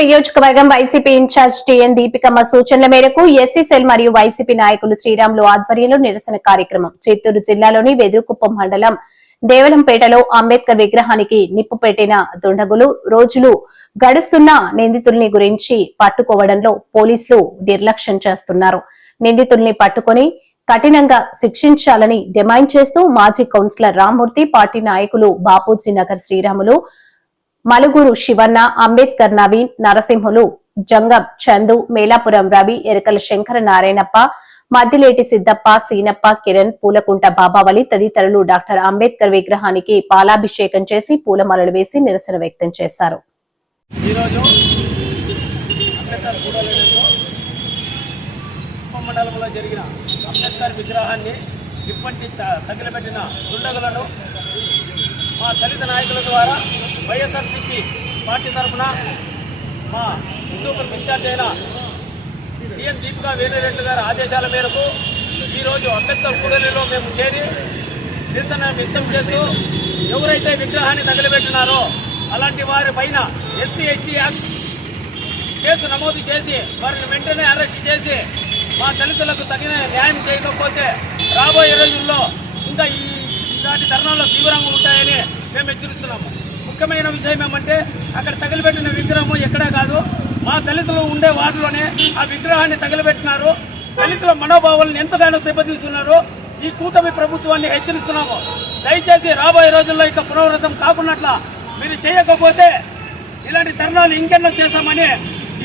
నియోజకవర్గం YCP incharge TN దీపికమ్మ సూచనల మేరకు ఎస్సీ సెల్ మరియు వైసీపీ నాయకులు శ్రీరాములు ఆధ్వర్యంలో నిరసన కార్యక్రమం. చిత్తూరు జిల్లాలోని వెదురుకుప్పం మండలం దేవలంపేటలో అంబేద్కర్ విగ్రహానికి నిప్పు పెట్టిన దుండగులు రోజులు గడుస్తున్న నిందితుల్ని గురించి పట్టుకోవడంలో పోలీసులు నిర్లక్ష్యం చేస్తున్నారు. నిందితుల్ని పట్టుకుని కఠినంగా శిక్షించాలని డిమాండ్ చేస్తూ మాజీ కౌన్సిలర్ రామ్మూర్తి, పార్టీ నాయకులు బాపూజీ నగర్ శ్రీరాములు, మలుగురు శివన్న, అంబేద్కర్ నవీన్, నరసింహులు, జంగం చందు, మేలాపురం రవి, ఎరకల శంకర నారాయణప్ప, మద్దిలేటి సిద్దప్ప, సీనప్ప, కిరణ్, పూలకుంట బాబావలి తదితరులు డాక్టర్ అంబేద్కర్ విగ్రహానికి పాలాభిషేకం చేసి పూలమాలలు వేసి నిరసన వ్యక్తం చేశారు. మండలంలో జరిగిన అంబేద్కర్ విగ్రహాన్ని ఇప్పటి తగిలిపెట్టిన దుండగులను మా దళిత నాయకుల ద్వారా వైఎస్ఆర్సీపీ పార్టీ తరఫున మా హిందూపురం ఇన్ఛార్జ్ అయిన టీఎన్ దీపికా వేణిరెడ్డి గారి ఆదేశాల మేరకు ఈరోజు అంబేద్కర్ కూడలిలో మేము చేరి నిరసన వ్యక్తం చేస్తూ ఎవరైతే విగ్రహాన్ని తగిలిపెట్టినారో అలాంటి వారి పైన ఎస్సీ యాక్ట్ కేసు నమోదు చేసి వారిని వెంటనే అరెస్ట్ చేసి మా దళితులకు తగిన న్యాయం చేయకపోతే రాబోయే రోజుల్లో ఇంకా ఇలాంటి ధర్నాల్లో తీవ్రంగా ఉంటాయని మేము హెచ్చరిస్తున్నాము. ముఖ్యమైన విషయం ఏమంటే అక్కడ తగిలిపెట్టిన విగ్రహం ఎక్కడా కాదు, మా దళితులు ఉండే వార్డులోనే ఆ విగ్రహాన్ని తగిలిపెట్టినారు. దళితుల మనోభావాలను ఎంతగానో దెబ్బతీస్తున్నారు. ఈ కూటమి ప్రభుత్వాన్ని హెచ్చరిస్తున్నాము. దయచేసి రాబోయే రోజుల్లో ఇక పునరావృతం కాకున్నట్ల మీరు చేయకపోతే ఇలాంటి ధర్నాలు ఇంకెన్నో చేశామని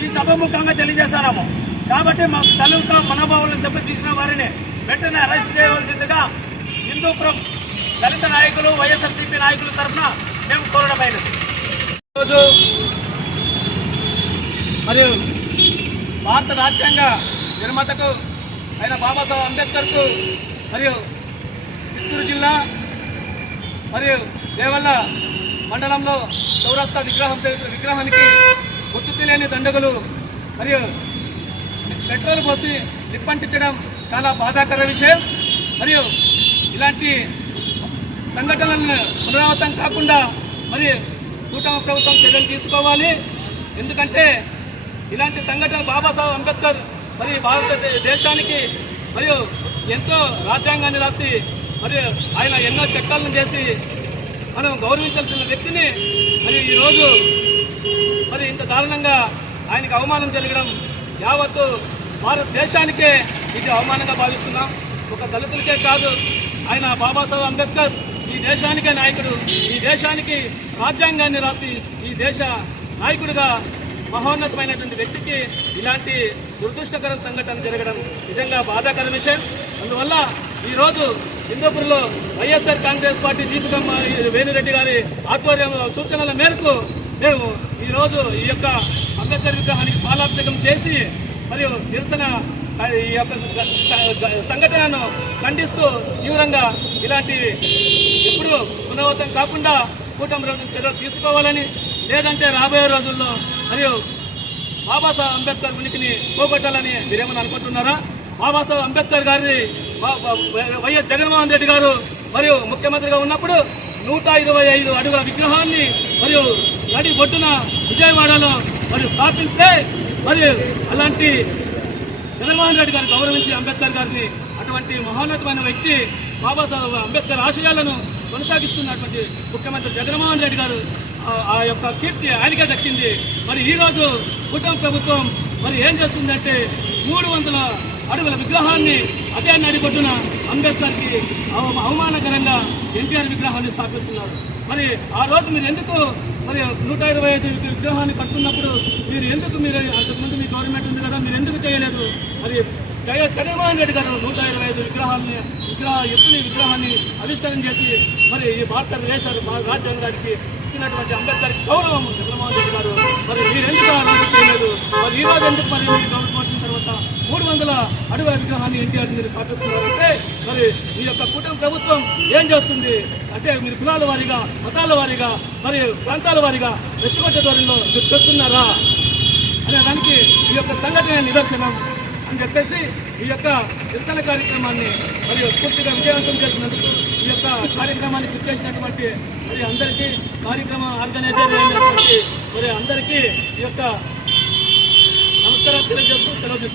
ఈ సభముఖంగా తెలియజేస్తున్నాము. కాబట్టి మా దళిత మనోభావాలను దెబ్బతీసిన వారిని వెంటనే అరెస్ట్ చేయవలసిందిగా హిందూపురం దళిత నాయకులు, వైఎస్ఆర్సీపీ నాయకుల తరఫున మేము కోరడమైనది. ఈరోజు మరియు భారత రాజ్యాంగ నిర్మాతకు అయిన బాబాసాహెబ్ అంబేద్కర్కు మరియు చిత్తూరు జిల్లా మరియు దేవల్ల మండలంలో చౌరస్తా విగ్రహానికి గుర్తు తెలియని దండగులు మరియు పెట్రోల్ పోసి నిప్పంటించడం చాలా బాధాకర విషయం. మరియు ఇలాంటి సంఘటనలను పునరావృతం కాకుండా మరి కూటమి ప్రభుత్వం చర్యలు తీసుకోవాలి. ఎందుకంటే ఇలాంటి సంఘటనలు బాబాసాహెబ్ అంబేద్కర్ మరి భారతదేశానికి మరియు ఎంతో రాజ్యాంగాన్ని రాసి మరియు ఆయన ఎన్నో చట్టాలను చేసి మనం గౌరవించాల్సిన వ్యక్తిని మరి ఈరోజు మరి ఇంత దారుణంగా ఆయనకు అవమానం జరగడం యావత్తు భారతదేశానికే ఇది అవమానంగా భావిస్తున్నాం. ఒక దళితులకే కాదు, ఆయన బాబాసాహెబ్ అంబేద్కర్ ఈ దేశానికే నాయకుడు, ఈ దేశానికి రాజ్యాంగాన్ని రాసి ఈ దేశ నాయకుడిగా మహోన్నతమైనటువంటి వ్యక్తికి ఇలాంటి దురదృష్టకర సంఘటన జరగడం నిజంగా బాధాకర విషయం. అందువల్ల ఈరోజు హిందూపురంలో వైఎస్ఆర్ కాంగ్రెస్ పార్టీ దీపికమ్మ వేణిరెడ్డి గారి ఆధ్వర్యంలో సూచనల మేరకు మేము ఈరోజు ఈ యొక్క అంబేద్కర్ విగ్రహానికి పాలాభిషేకం చేసి మరియు నిరసన ఈ యొక్క సంఘటనను ఖండిస్తూ తీవ్రంగా ఇలాంటి ఎప్పుడు పునరావృతం కాకుండా కూటమి ప్రభుత్వం చర్యలు తీసుకోవాలని, లేదంటే రాబోయే రోజుల్లో మరియు బాబాసాహెబ్ అంబేద్కర్ ఉనికిని పోగొట్టాలని మీరేమని అనుకుంటున్నారా? బాబాసాహెబ్ అంబేద్కర్ గారిని వైఎస్ జగన్మోహన్ రెడ్డి గారు మరియు ముఖ్యమంత్రిగా ఉన్నప్పుడు 125 అడుగుల విగ్రహాన్ని మరియు నడి బొడ్డున విజయవాడలో మరియు స్థాపిస్తే మరియు అలాంటి జగన్మోహన్ రెడ్డి గారిని గౌరవించి అంబేద్కర్ గారిని అటువంటి మహోన్నతమైన వ్యక్తి బాబాసాహెబ్ అంబేద్కర్ ఆశయాలను కొనసాగిస్తున్నటువంటి ముఖ్యమంత్రి జగన్మోహన్ రెడ్డి గారు ఆ యొక్క కీర్తి ఆయనకే దక్కింది. మరి ఈరోజు కూటమి ప్రభుత్వం మరి ఏం చేస్తుందంటే 300 అడుగుల విగ్రహాన్ని అదే నడిబొడ్డున అంబేద్కర్కి అవమానకరంగా ఎన్టీఆర్ విగ్రహాన్ని స్థాపిస్తున్నారు. మరి ఆ రోజు మీరు ఎందుకు మరి 125 విగ్రహాన్ని కట్టుకున్నప్పుడు మీరు అంతకుముందు మీ గవర్నమెంట్ ఉంది కదా, మీరు ఎందుకు చేయలేదు? మరి జగన్మోహన్ రెడ్డి గారు 125 విగ్రహాన్ని ఆవిష్కరణ చేసి మరి ఈ భారతదేశ రాజ్యాంగానికి ఇచ్చినటువంటి అంబేద్కర్ గౌరవం జగన్మోహన్ రెడ్డి గారు మరి మీరు ఎందుకు అలాగే చేయలేదు? మరి ఈ రోజు ఎందుకు మరి మీరు గవర్నమెంట్ వచ్చిన తర్వాత 300 అడుగుల విగ్రహాన్ని ఎన్టీఆర్ మీరు స్థాపిస్తున్నారంటే మరి ఈ యొక్క కూటమి ప్రభుత్వం ఏం చేస్తుంది అంటే మీరు కులాల వారీగా, మతాల వారీగా మరి ప్రాంతాల వారీగా రెచ్చగొట్టే ధోరణిలో మీరు చేస్తున్నారా అనే దానికి ఈ యొక్క సంఘటన నిదర్శనం అని చెప్పేసి ఈ యొక్క నిరసన కార్యక్రమాన్ని మరియు పూర్తిగా విజయవంతం చేసినందుకు ఈ యొక్క కార్యక్రమాన్ని చేసినటువంటి మరి అందరికీ కార్యక్రమం ఆర్గనైజర్ అయినటువంటి మరి అందరికీ ఈ యొక్క సహకరిస్తారని తెలియజేస్తూ సెలవు తీసుకుంటాం.